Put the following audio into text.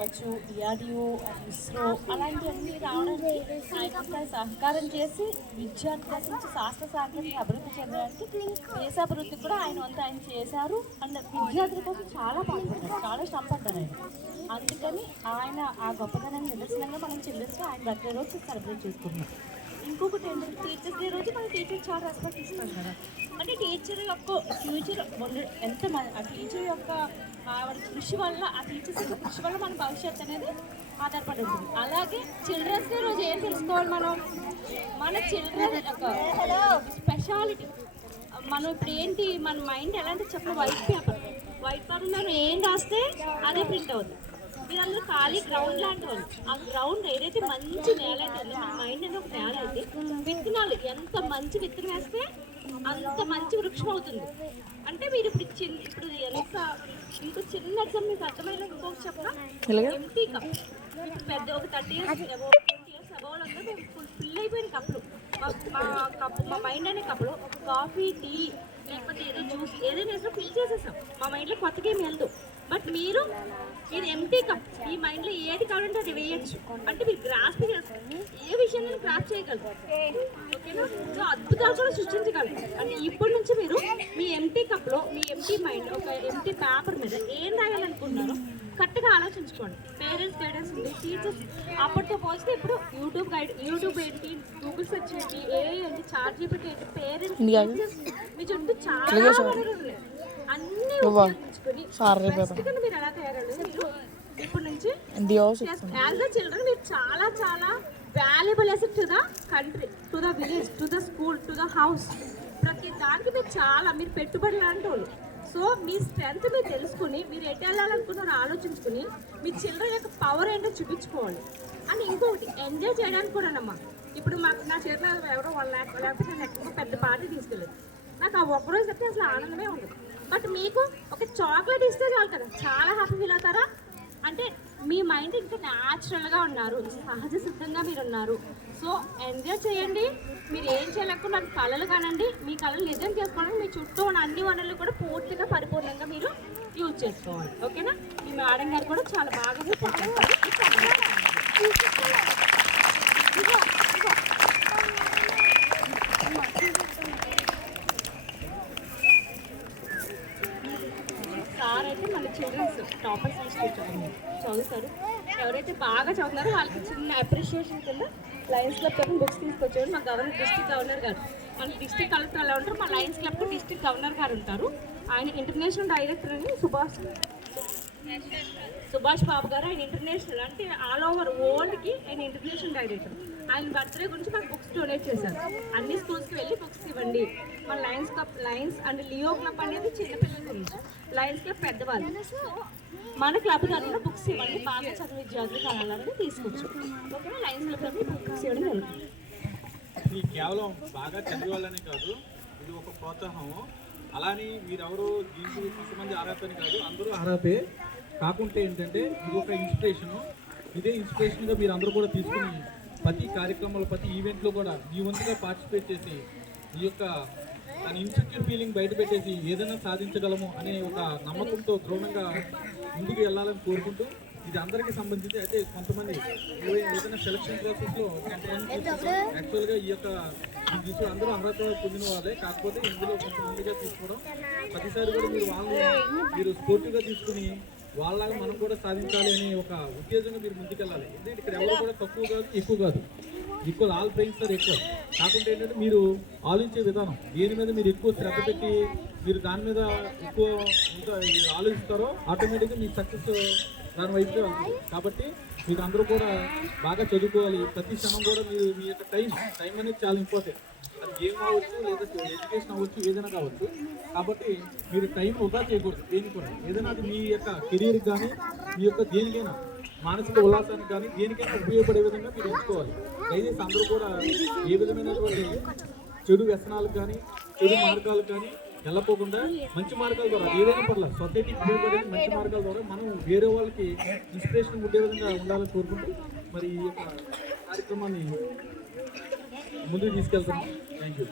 కావచ్చు, డిఆర్డిఓ, ఇస్రో అలాంటివన్నీ రావడానికి ఆయన సహకారం చేసి విద్యార్థుల నుంచి శాస్త్ర సాంకేతిక అభివృద్ధి చెందడానికి దేశాభివృద్ధి కూడా ఆయన వంతు ఆయన చేశారు. అండ్ విద్యార్థుల కోసం చాలా పాల్గొన్నారు, చాలా శ్రమపడ్డారు ఆయన. అందుకని ఆయన ఆ గొప్పతనాన్ని నిదర్శనంగా మనం చిల్డ్రన్స్ ఆయన బర్త్డే రోజు సెలబ్రేట్ చేసుకుంటున్నాం. ఇంకొకటి ఏంటంటే టీచర్స్ డే రోజు మనం టీచర్ చాలా రెస్పెక్ట్ ఇస్తాం కదా. అంటే టీచర్ యొక్క ఫ్యూచర్ ఎంత ఆ టీచర్ యొక్క కృషి వల్ల, ఆ టీచర్స్ యొక్క కృషి వల్ల మన భవిష్యత్తు అనేది ఆధారపడి ఉంటుంది. అలాగే చిల్డ్రన్స్ డే రోజు ఏం తెలుసుకోవాలి మనం, మన చిల్డ్రన్ యొక్క స్పెషాలిటీ. మనం ఇప్పుడు ఏంటి, మన మైండ్ ఎలాంటి చెప్పిన వైట్ పేపర్ మనం ఏం రాస్తే అదే ప్రింట్ అవుతుంది. మీరందరూ ఖాళీ గ్రౌండ్ లాంటి వాళ్ళు. ఆ గ్రౌండ్ ఏదైతే మంచి నేల అంటే మన మైండ్ అనేది ఒక నేల అయితే విత్తనాలు ఎంత మంచి విత్తనం వేస్తే అంత మంచి వృక్షం అవుతుంది. అంటే మీరు ఇప్పుడు ఎంత మీకు చిన్న ఎగ్జామ్ మీకు అర్థమైన ఇంకొక చెప్పిన ఎంటీ కప్ పెద్ద ఒక 30 years 20 years అబౌవ్ అందరూ మేము ఫుల్ అయిపోయిన కప్పులు, మా మైండ్ అనే కప్పులో ఒక కాఫీ, టీ లేకపోతే ఏదో జ్యూస్ ఏదైనా వేసినా ఫిల్ చేసేసాం. మా మైండ్లో కొత్తగా ఏమి వెళ్దు. బట్ మీరు ఇది ఎంటీ కప్, మీ మైండ్లో ఏది కావాలంటే అది వేయచ్చు. అంటే మీరు గ్రాస్ప్ ఏ విషయాన్ని గ్రాస్ప్ చేయగలరు, ఓకేనా? సో అద్భుతాలు కూడా సృష్టించగలరు. అంటే ఇప్పటి నుంచి మీరు మీ ఎంటీ కప్లో, మీ ఎంటీ మైండ్, ఒక ఎంటీ పేపర్ మీద ఏం రాయాలనుకుంటున్నారో కరెక్ట్గా ఆలోచించుకోండి. పేరెంట్స్ గైడెన్స్ ఉంది, టీచర్స్ అప్పటితో పోలిస్తే ఇప్పుడు యూట్యూబ్ ఏంటి, గూగుల్ సెర్చ్ ఏంటి, ఏంటి, చాట్ జీపీటీ ఏంటి, పేరెంట్స్ మీ చుట్టూ చాలా వనరులు ఉన్నాయి. అన్ని ఉపయోగించుకొని మీరు ఎలా తయారయ్యారు, మీరు ఇప్పటి నుంచి యాజ్ అ చిల్డ్రన్ మీరు చాలా చాలా valuable asset to the country, to the village, to the school, to the house. ప్రతి దానికి మీరు పెట్టుబడి లాంటి వాళ్ళు. సో మీ స్ట్రెంత్ మీరు తెలుసుకుని మీరు ఎటు వెళ్ళాలనుకున్నారో ఆలోచించుకుని మీ చిల్డ్రన్ యొక్క పవర్ ఏంటో చూపించుకోవాలి. అని ఇంకొకటి ఎంజాయ్ చేయడానికి కూడానమ్మా. ఇప్పుడు మాకు నా చేతిలో ఎవరో 1 lakh లేకపోతే నేను ఎక్కడికో పెద్ద పార్టీ తీసుకెళ్ళదు, నాకు ఆ ఒక్కరోజు చెప్తే అసలు ఆనందమే ఉండదు. బట్ మీకు ఒక చాక్లెట్ ఇస్తే చాలు కదా, చాలా హ్యాపీ ఫీల్ అవుతారా? అంటే మీ మైండ్ ఇంకా న్యాచురల్గా ఉన్నారు, సహజ సిద్ధంగా మీరు ఉన్నారు. సో ఎంజాయ్ చేయండి. మీరు ఏం చేయలేకుండా కళలు కానండి, మీ కళలు నిజం చేసుకోవడానికి మీ చుట్టూ ఉన్న అన్ని వనరులు కూడా పూర్తిగా పరిపూర్ణంగా మీరు యూజ్ చేసుకోవాలి. ఓకేనా? మీ మేడం గారు కూడా చాలా బాగా సపోర్ట్ చేస్తారు. సార్ అయితే మన చిల్డ్రన్స్ టాపర్స్ చదువుతారు. ఎవరైతే బాగా చదువుతారో వాళ్ళకి చిన్న అప్రిషియేషన్ కింద లయన్స్ క్లబ్ తరఫున బుక్స్ తీసుకొచ్చారు. మా డిస్ట్రిక్ట్ గవర్నర్ గారు, మన డిస్ట్రిక్ట్ కలెక్టర్ ఎలా ఉంటారు, మా లయన్స్ క్లబ్కి డిస్ట్రిక్ట్ గవర్నర్ గారు ఉంటారు. ఆయన ఇంటర్నేషనల్ డైరెక్టర్ అని సుభాష్ బాబు గారు. ఆయన ఇంటర్నేషనల్ అంటే ఆల్ ఓవర్ వరల్డ్కి ఆయన ఇంటర్నేషనల్ డైరెక్టర్. ఆయన బర్త్డే గురించి మాకు బుక్స్ డొనేట్ చేశారు. అన్ని స్కూల్స్కి వెళ్ళి బుక్స్ ఇవ్వండి. మన లయన్స్ అండ్ లియో క్లబ్ అనేది చిన్నపిల్లల గురించి, లయన్స్ క్లబ్ పెద్దవాళ్ళు. మన క్లబ్ తరఫున బుక్స్ ఇవ్వండి, బాగా చదువు విద్యార్థులు కళాలని తీసుకొచ్చు. ఓకేనా? లయన్స్ క్లబ్ బుక్స్ ఇవ్వడం జరుగుతుంది. ఇది కేవలం బాగా చదివాలని కాదు, ఇది ఒక ప్రోత్సాహం. అలానే మీరెవరు దీనికి కొంతమంది అర్హతని కాదు, అందరూ అర్హతే. కాకుంటే ఏంటంటే ఇది ఒక ఇన్స్పిరేషను. ఇదే ఇన్స్పిరేషన్గా మీరు అందరూ కూడా తీసుకుని ప్రతి కార్యక్రమంలో, ప్రతి ఈవెంట్లో కూడా మీ వంతుగా పార్టిసిపేట్ చేసి ఈ యొక్క తన ఇన్సెక్యూర్ ఫీలింగ్ బయట పెట్టేసి ఏదైనా సాధించగలము అనే ఒక నమ్మకంతో దృఢంగా ముందుకు వెళ్ళాలని కోరుకుంటూ, ఇది అందరికీ సంబంధించి అయితే కొంతమంది ఏదైనా సెలక్షన్ ప్రాసెస్లో యాక్చువల్గా ఈ యొక్క అందరూ అర్హత పొందిన వాళ్ళే. కాకపోతే ఇందులో కొంతమందిగా తీసుకోవడం, ప్రతిసారి కూడా మీరు స్పోర్టివ్గా తీసుకుని వాళ్ళలాగా మనం కూడా సాధించాలి అనే ఒక ఉత్తేజంగా మీరు ముందుకెళ్ళాలి. ఎందుకంటే ఇక్కడ ఎవరు కూడా తక్కువ కాదు, ఎక్కువ కాదు, equal. All brains are equal. కాకుండా ఏంటంటే మీరు ఆలోచించే విధానం, దేని మీద మీరు ఎక్కువ శ్రద్ధ పెట్టి మీరు దాని మీద ఎక్కువ ఆలోచిస్తారో ఆటోమేటిక్గా మీ సక్సెస్ దాని వైపుగా వెళ్తుంది. కాబట్టి మీరు అందరూ కూడా బాగా చదువుకోవాలి. ప్రతి క్షణం కూడా మీరు మీ యొక్క టైం అనేది చాలా ఇంపార్టెంట్. అది గేమ్ అవ్వచ్చు, లేదా ఎడ్యుకేషన్ అవ్వచ్చు, ఏదైనా కావచ్చు. కాబట్టి మీరు టైం వృధా చేయకూడదు. దేనికి కూడా ఏదైనా మీ యొక్క కెరీర్కి కానీ, మీ యొక్క దేనికైనా మానసిక ఉల్లాసానికి కానీ దేనికైనా ఉపయోగపడే విధంగా మీరు ఎంచుకోవాలి. దయచేసి అందరూ కూడా ఏ విధమైనటువంటి చెడు వ్యసనాలకు కానీ, చెడు మార్గాలకు కానీ వెళ్ళపోకుండా మంచి మార్గాల ద్వారా ఏదైనా పర్లేదు సొసైటీకి ఉపయోగపడే మంచి మార్గాల ద్వారా మనం వేరే వాళ్ళకి ఇన్స్పిరేషన్ ఉండే విధంగా ఉండాలని కోరుకుంటూ మరి ఈ యొక్క కార్యక్రమాన్ని ముందుకు తీసుకెళ్తాం. Thank you.